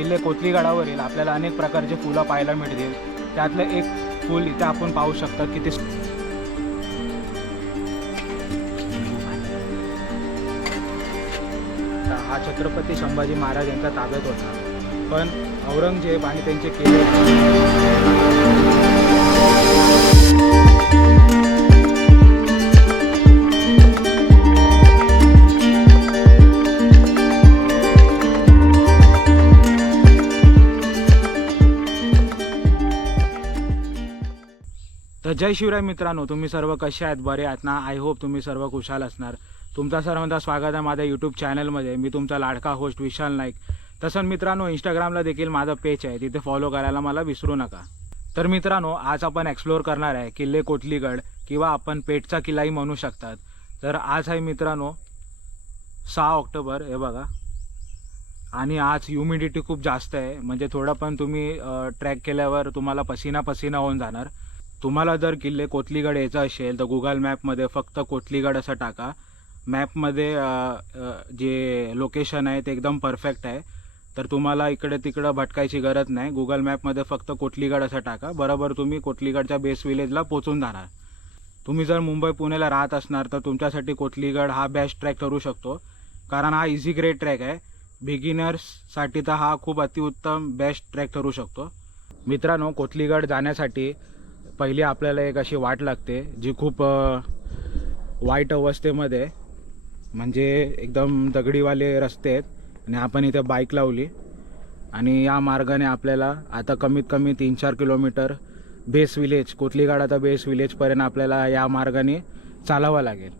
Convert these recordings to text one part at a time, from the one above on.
किल्ले कोथलीगडावरील आपल्याला अनेक प्रकारचे फुलं पाहायला मिळतील. त्यातलं एक फूल इथे आपण पाहू शकता किती हा छत्रपती संभाजी महाराज यांचा ताब्यात होता. पण औरंगजेब आणि त्यांचे किल्ले जय शिवराय मित्रांनो तुम्ही सर्व कसे आहेत? बरे आहात ना? आय होप तुम्ही सर्व खुशाल असणार. तुमचा सर्वांचा स्वागत आहे माझ्या यूट्यूब चॅनलमध्ये मी तुमचा लाडका होस्ट विशाल नाईक. तसंच मित्रांनो इंस्टाग्रामला देखील माझं पेज आहे. तिथे फॉलो करायला मला विसरू नका. तर मित्रांनो आज आपण एक्सप्लोअर करणार आहे किल्ले कोटलीगड किंवा आपण पेठचा किल्लाही म्हणू शकतात. तर आज आहे मित्रांनो सहा ऑक्टोबर हे बघा. आणि आज ह्युमिडिटी खूप जास्त आहे. म्हणजे थोडं पण तुम्ही ट्रॅक केल्यावर तुम्हाला पसीना पसीना होऊन जाणार. तुम्हाला जर किल्ले कोथलीगड यायचं असेल तर गुगल मॅपमध्ये फक्त कोथलीगड असं टाका. मॅपमध्ये जे लोकेशन आहे ते एकदम परफेक्ट आहे. तर तुम्हाला इकडे तिकडं भटकायची गरज नाही. गुगल मॅपमध्ये फक्त कोटलीगड असं टाका. बरोबर तुम्ही कोटलीगडच्या बेस विलेजला पोचून जाणार. तुम्ही जर मुंबई पुण्याला राहत असणार तर तुमच्यासाठी कोटलीगड हा बेस्ट ट्रॅक ठरू शकतो. कारण हा इझी ग्रेट ट्रॅक आहे. बिगिनर्ससाठी तर हा खूप अतिउत्तम बेस्ट ट्रॅक ठरू शकतो. मित्रांनो कोथलीगड जाण्यासाठी पहिली आपल्याला एक अशी वाट लागते जी खूप वाईट अवस्थेमध्ये म्हणजे एकदम दगडीवाले रस्ते आहेत आणि आपण इथे बाईक लावली आणि या मार्गाने आपल्याला आता कमीत कमी तीन चार किलोमीटर बेस विलेज कोथलीगाड आता बेस विलेजपर्यंत आपल्याला या मार्गाने चालावं लागेल.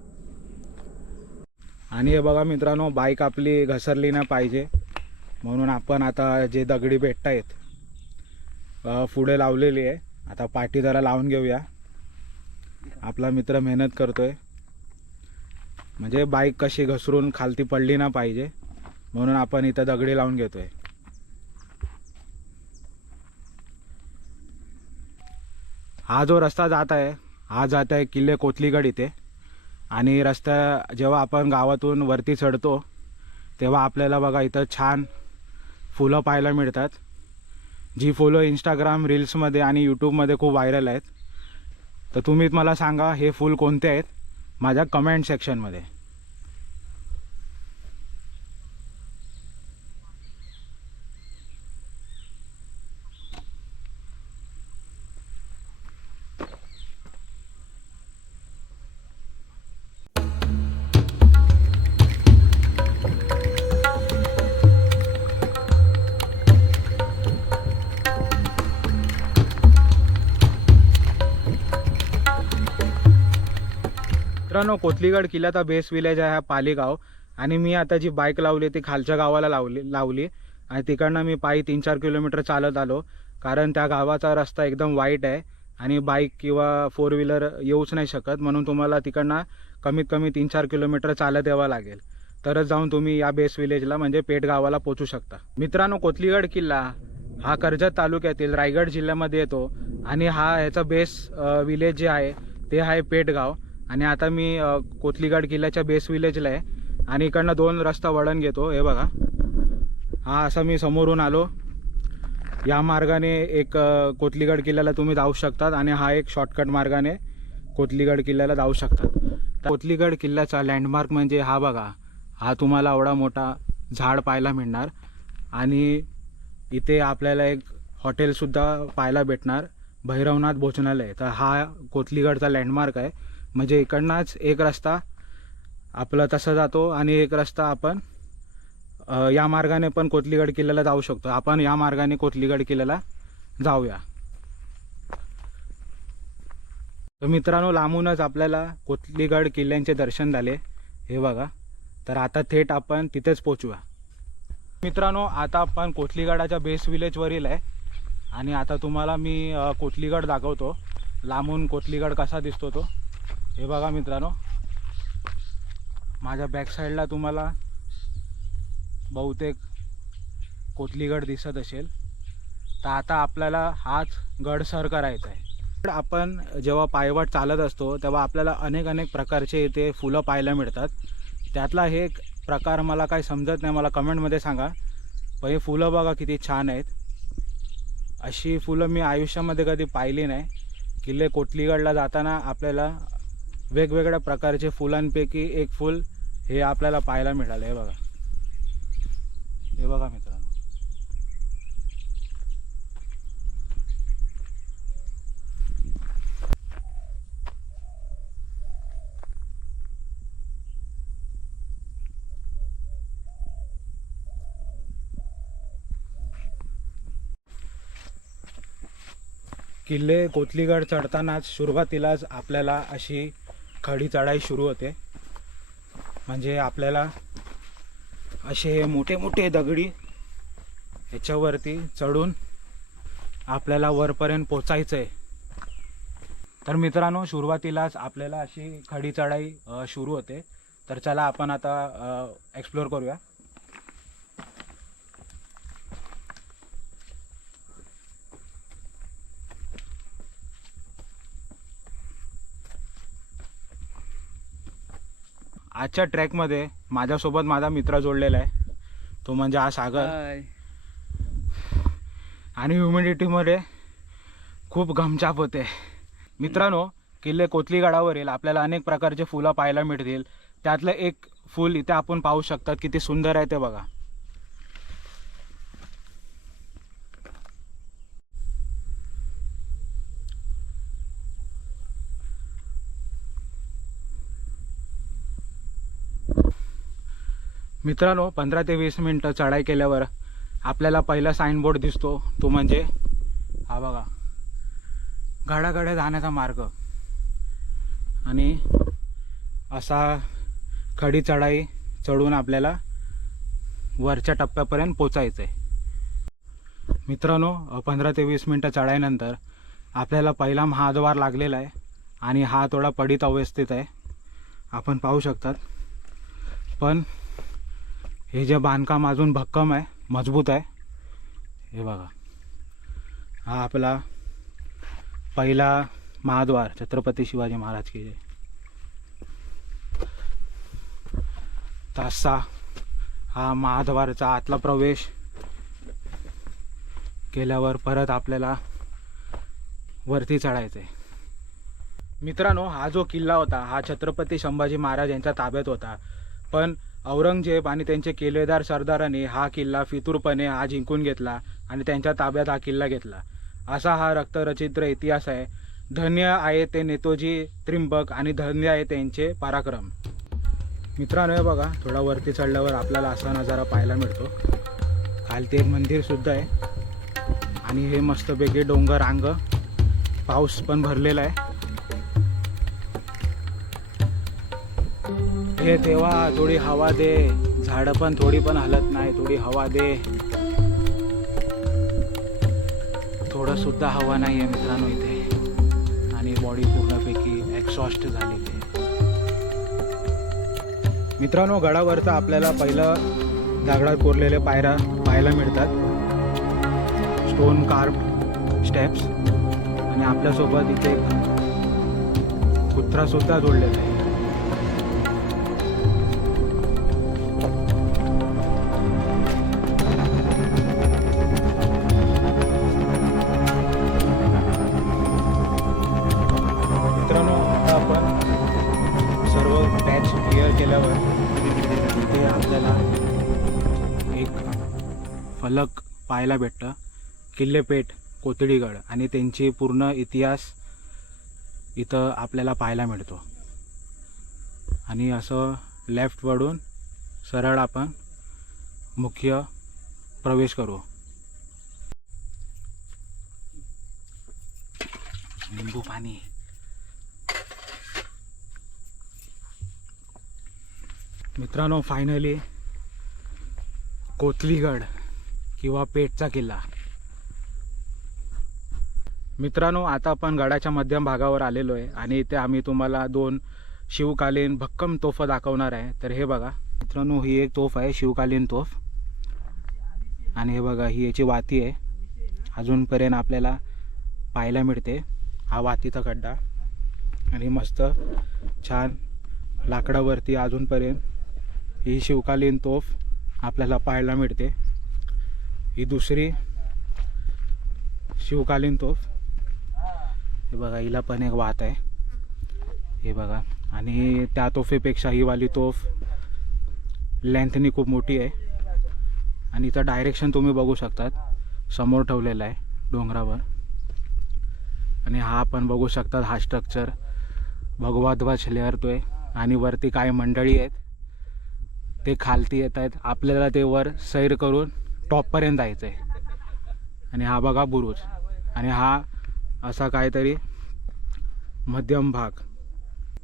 आणि हे बघा मित्रांनो बाईक आपली घसरली नाही पाहिजे. म्हणून आपण आता जे दगडी भेटत आहेत पुढे लावलेली आहे. आता पाठी जरा लावून घेऊया. आपला मित्र मेहनत करतोय. म्हणजे बाईक कशी घसरून खालती पडली ना पाहिजे म्हणून आपण इथं दगडी लावून घेतोय. हा जो रस्ता जात आहे हा जात आहे किल्ले कोथलीगड इथे. आणि रस्ता जेव्हा आपण गावातून वरती चढतो तेव्हा आपल्याला बघा इथं छान फुलं पाहायला मिळतात. जी फुलं इंस्टाग्राम रील्समध्ये आणि यूट्यूबमध्ये खूप व्हायरल आहेत. तर तुम्ही मला सांगा हे फूल कोणते आहेत? माझ्या कमेंट सेक्शनमध्ये मित्रांनो कोथलीगड तर बेस विलेज आहे हा पालेगाव. आणि मी आता जी बाईक लावली ती खालच्या गावाला लावली लावली आणि तिकडनं मी पायी तीन चार किलोमीटर चालत आलो. कारण त्या गावाचा रस्ता एकदम वाईट आहे. आणि बाईक किंवा फोर व्हीलर येऊच नाही शकत. म्हणून तुम्हाला तिकडनं कमीत कमी तीन चार किलोमीटर चालत यावं लागेल. तरच जाऊन तुम्ही या बेस विलेजला म्हणजे पेट गावाला पोचू शकता. मित्रांनो कोथलीगड किल्ला हा कर्जत तालुक्यातील रायगड जिल्ह्यामध्ये येतो. आणि हा ह्याचा बेस विलेज जे आहे ते आहे पेटगाव आणि आता मी कोथलीगड किल्ल्याच्या बेस विलेजला आहे. आणि इकडनं दोन रस्ता वळण घेतो हे बघा. हा असा मी समोरून आलो. या मार्गाने एक कोथलीगड किल्ल्याला तुम्ही जाऊ शकतात आणि हा एक शॉर्टकट मार्गाने कोथलीगड किल्ल्याला जाऊ शकतात. कोथलीगड किल्ल्याचा लँडमार्क म्हणजे हा बघा. हा तुम्हाला एवढा मोठा झाड पाहायला मिळणार. आणि इथे आपल्याला एक हॉटेलसुद्धा पाहायला भेटणार. भैरवनाथ भोजनालय. तर हा कोथलीगडचा लँडमार्क आहे. म्हणजे इकडनंच एक रस्ता आपला तसा जातो आणि एक रस्ता आपण या मार्गाने पण कोथलीगड किल्ल्याला जाऊ शकतो. आपण या मार्गाने कोथलीगड किल्ल्याला जाऊया. तर मित्रांनो लांबूनच आपल्याला कोथलीगड किल्ल्यांचे दर्शन झाले. हे बघा. तर आता थेट आपण तिथेच पोचूया मित्रांनो आता आपण कोथलीगडाच्या बेस विलेजवरील आहे. आणि आता तुम्हाला मी अ, कोथलीगड दाखवतो. लांबून कोथलीगड कसा दिसतो तो. हे बघा मित्रांनो. माझ्या बॅक साईडला तुम्हाला बहुतेक कोथलीगड दिसत असेल. तर आता आपल्याला हाच गड सर करायचा आहे. तर आपण जेव्हा पायवाट चालत असतो तेव्हा आपल्याला अनेक अनेक प्रकारचे इथे फुलं पाहायला मिळतात. त्यातला हे एक प्रकार मला काही समजत नाही मला कमेंटमध्ये सांगा. पण हे फुलं बघा किती छान आहेत. अशी फुलं मी आयुष्यामध्ये कधी पाहिली नाही. किल्ले कोटलीगडला जाताना आपल्याला वेगवेगळ्या प्रकारचे फुलांपैकी एक फुल हे आपल्याला पाहायला मिळालं. हे बघा. हे बघा मित्रांनो. किल्ले कोथलीगड चढतानाच सुरुवातीलाच आपल्याला अशी खडी चढाई सुरू होते. म्हणजे आपल्याला असे मोठे मोठे दगडी ह्याच्यावरती चढून आपल्याला वरपर्यंत पोचायचं आहे तर मित्रांनो सुरुवातीलाच आपल्याला अशी खडी चढाई सुरू होते. तर चला आपण आता एक्सप्लोर करूया. आजच्या ट्रॅकमध्ये माझ्यासोबत माझा मित्र जोडलेला आहे. तो म्हणजे हा सागर. आणि ह्युमिडिटीमध्ये खूप घमछाप होते. मित्रांनो किल्ले कोथलीगडावरील आपल्याला अनेक प्रकारचे फुलं पाहायला मिळतील. त्यातलं एक फूल इथे आपण पाहू शकतात किती सुंदर आहे ते बघा. मित्रांनो पंधरा ते वीस मिनटं चढाई केल्यावर आपल्याला पहिला साईनबोर्ड दिसतो तो म्हणजे हा बघा गाडाकडे जाण्याचा मार्ग. आणि असा खडी चढाई चढून आपल्याला वरच्या टप्प्यापर्यंत पोचायचं आहे मित्रांनो पंधरा ते वीस मिनटं चढाईनंतर आपल्याला पहिला महाद्वार लागलेला आहे आणि हा थोडा पडीत अवस्थेत आहे. आपण पाहू शकतात. पण हे जे बांधकाम अजून भक्कम आहे मजबूत आहे. हे बघा. हा आपला पहिला महाद्वार छत्रपती शिवाजी महाराज की जय. तासा हा महाद्वारचा आतला प्रवेश केल्यावर परत आपल्याला वरती चढायचं आहे मित्रांनो हा जो किल्ला होता हा छत्रपती संभाजी महाराज यांच्या ताब्यात होता. पण औरंगजेब आणि त्यांचे किल्लेदार सरदारांनी हा किल्ला फितूरपणे हा जिंकून घेतला आणि त्यांच्या ताब्यात हा किल्ला घेतला. असा हा रक्तरचित्र इतिहास आहे. धन्य आहे ते नेतोजी त्रिंबक आणि धन्य आहे त्यांचे पराक्रम. मित्रांनो हे बघा थोडा वरती चढल्यावर आपल्याला असा नजारा पाहायला मिळतो. खालती एक मंदिरसुद्धा आहे. आणि हे मस्तपैकी डोंगर रांग पाऊस पण भरलेला आहे. हे तेव्हा थोडी हवा दे. झाडं पण थोडी पण हलत नाही थोडी हवा दे. थोडं सुद्धा हवा नाही आहे मित्रांनो इथे. आणि बॉडी पूर्णपैकी एक्सॉस्ट झालेली आहे. मित्रांनो गडावरचा आपल्याला पहिलं दगडात कोरलेले पायऱ्या पाहायला मिळतात. स्टोन कार्ब स्टेप्स आणि आपल्यासोबत इथे कुत्रा सुद्धा जोडलेला आहे. फलक पाहायला भेटतं. किल्लेपेठ कोथडीगड आणि त्यांची पूर्ण इतिहास इथं आपल्याला पाहायला मिळतो. आणि असं लेफ्ट वळून सरळ आपण मुख्य प्रवेश करू. लिंबू पाणी. मित्रांनो फायनली कोथलीगड किंवा पेठचा किल्ला. मित्रांनो आता आपण गडाच्या मध्यम भागावर आलेलो आहे आणि इथे आम्ही तुम्हाला दोन शिवकालीन भक्कम तोफा दाखवणार आहे. तर हे बघा. मित्रांनो ही एक तोफ आहे शिवकालीन तोफ. आणि हे बघा ही याची वाती आहे. अजूनपर्यंत आपल्याला पाहायला मिळते. हा वातीचा खड्डा. आणि मस्त छान लाकडावरती अजूनपर्यंत ही शिवकालीन तोफ आपल्याला पाहायला मिळते. ही दुसरी शिवकालीन तोफ. हे बघा हिला पण एक वात आहे. हे बघा. आणि त्या तोफेपेक्षा ही वाली तोफ लेंथनी खूप मोठी आहे. आणि इथं डायरेक्शन तुम्ही बघू शकतात. समोर ठेवलेलं आहे डोंगरावर. आणि हा आपण बघू शकतात हा स्ट्रक्चर भगवा ध्वज लेहरतोय. आणि वरती काही मंडळी आहेत. ते खालती येत आहेत. आपल्याला ते वर सैर करून टॉपपर्यंत जायचं आहे आणि हा बघा बुरुज. आणि हा असा काहीतरी मध्यम भाग.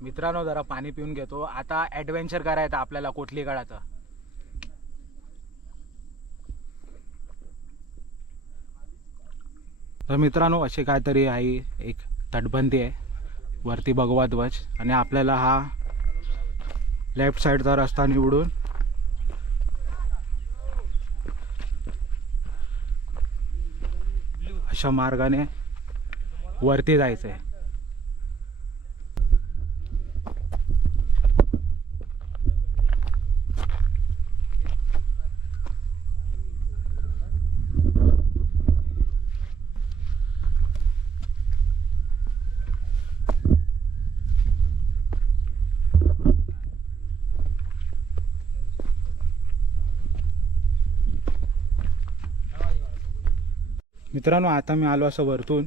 मित्रांनो जरा पाणी पिऊन घेतो. आता ॲडव्हेंचर करायचं आपल्याला कोटली गडाचं. तर मित्रांनो अशी काहीतरी आई एक तटबंदी आहे. वरती भगवा ध्वज. आणि आपल्याला हा लेफ्ट साईडचा रस्ता निवडून अशा मार्गाने वरती जायचं आहे मित्रांनो आता मी आलो असं वरतून.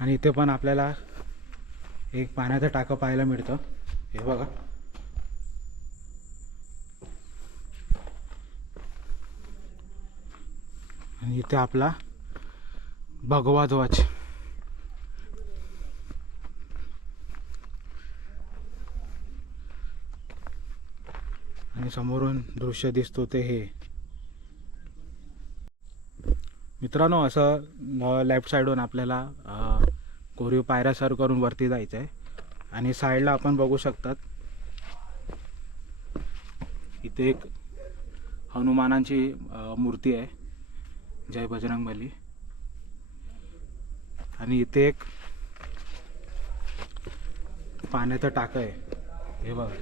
आणि इथे पण आपल्याला एक पाण्याचं टाकं पाहायला मिळतं. हे बघा. आणि इथे आपला भगवा ध्वज. आणि समोरून दृश्य दिसतो ते हे. मित्रांनो असं लेफ्ट साईडहून आपल्याला कोरीव पायऱ्या सर करून वरती जायचं आहे आणि साईडला आपण बघू शकतात इथे एक हनुमानांची मूर्ती आहे. जय बजरंगबली आणि इथे एक पाण्याचं टाकं आहे. हे बघा.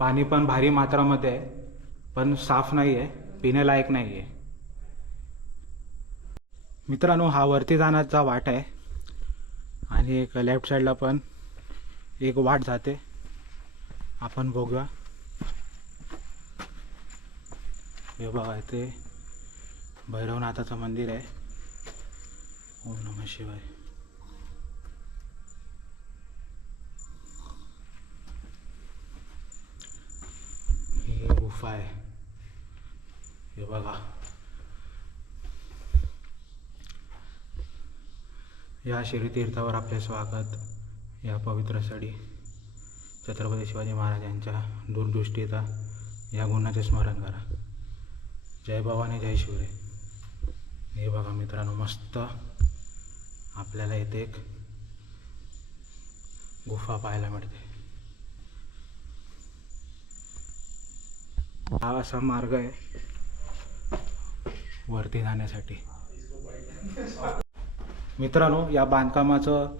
पाणी पण भारी मात्रामध्ये आहे. पण साफ नाही आहे पिण्यालायक नाही आहे मित्रांनो हा वरती जाण्याचा वाट आहे. आणि एक लेफ्ट साईडला पण एक वाट जाते. आपण बघूया. हे बघा इथे भैरवनाथाचं मंदिर आहे. ओम नम शिवाय. ही गुफा आहे. हे बघा. या श्रीतीर्थावर आपले स्वागत. या पवित्र सडी छत्रपती शिवाजी महाराजांच्या दूरदृष्टीचा या गुणाचे स्मरण करा. जय भवानी जय शिवरे. हे बघा मित्रांनो मस्त आपल्याला इथे एक गुफा पाहायला मिळते. हा असा मार्ग आहे. वरती जाण्यासाठी. मित्रांनो या बांधकामाचं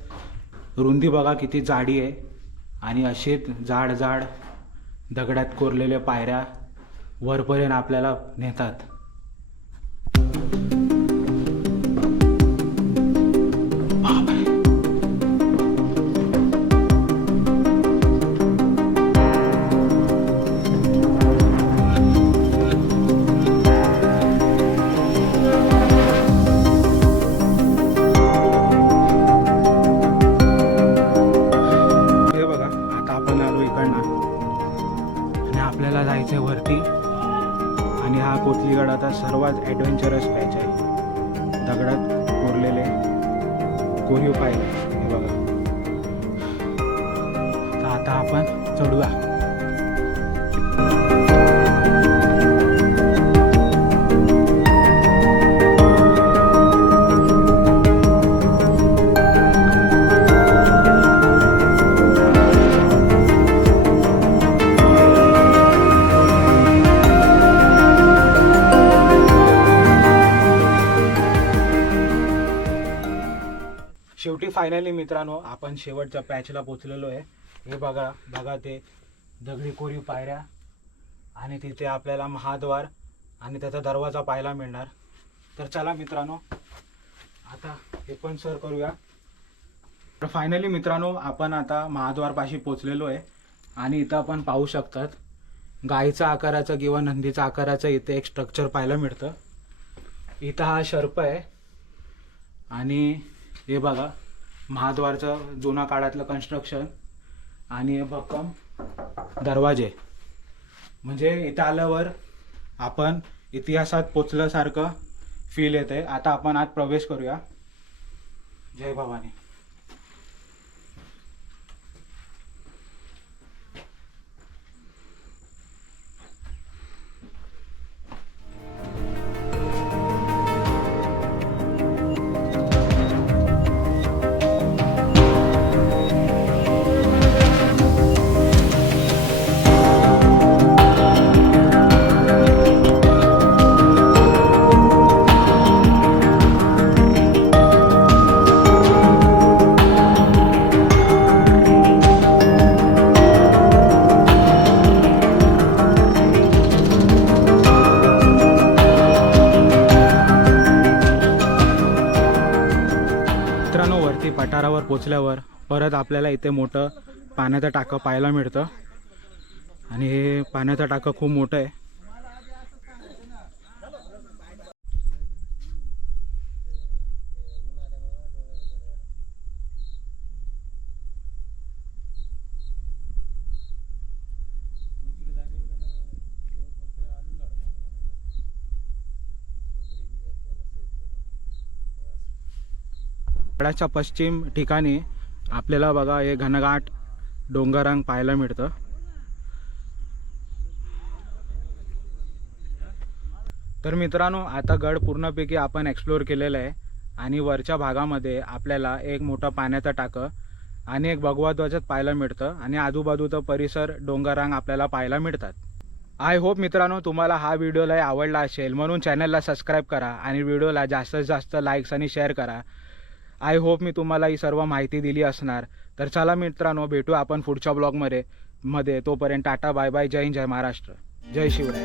रुंदी बघा किती जाडी आहे. आणि असे जाड जाड दगडात कोरलेल्या पायऱ्या वरपर्यंत आपल्याला नेतात. कोरीव पाहिजे हे बघा तर आता आपण चढूया. फायनली मित्रांनो आपण शेवटच्या पॅचला पोचलेलो आहे. हे बघा बघा ते दगडी कोरीव पायऱ्या आणि तिथे आपल्याला महाद्वार आणि त्याचा दरवाजा पाहायला मिळणार. तर चला मित्रांनो आता हे पण सर करूया. तर फायनली मित्रांनो आपण आता महाद्वारपाशी पोचलेलो आहे. आणि इथं आपण पाहू शकतात गायीचा आकाराचं किंवा नंदीचा आकाराचं इथे एक स्ट्रक्चर पाहायला मिळतं. इथं हा शर्प आहे. आणि हे बघा महाद्वारचं जुना काळातलं कन्स्ट्रक्शन आणि भक्कम दरवाजे. म्हणजे इथं आल्यावर आपण इतिहासात पोचल्यासारखं फील येते आता आपण आत प्रवेश करूया. जय भवानी. आपल्याला इथे मोठं पाण्याचं टाकं पाहायला मिळतं. आणि हे पाण्याचं टाकं खूप मोठं आहे. गडाच्या पश्चिम ठिकाणी आपल्याला बघा हे घनघाट डोंगरांग पाहायला मिळतं. तर मित्रांनो आता गड पूर्णपैकी आपण एक्सप्लोअर केलेलं आहे आणि वरच्या भागामध्ये आपल्याला एक मोठं पाण्याचा टाकं आणि एक भगवा पाहायला मिळतं आणि आजूबाजूचा परिसर डोंगरांग आपल्याला पाहायला मिळतात. आय होप मित्रांनो तुम्हाला हा व्हिडिओ लय आवडला असेल. म्हणून चॅनलला सबस्क्राईब करा आणि व्हिडिओला जास्तीत जास्त लाईक्स आणि शेअर करा. आय होप मी तुम्हाला ही सर्व माहिती दिली असणार. तर चला मित्रांनो भेटू आपण पुढच्या ब्लॉगमध्ये. मध्ये तोपर्यंत टाटा बाय बाय जय हिंद जय महाराष्ट्र. जय शिवराय.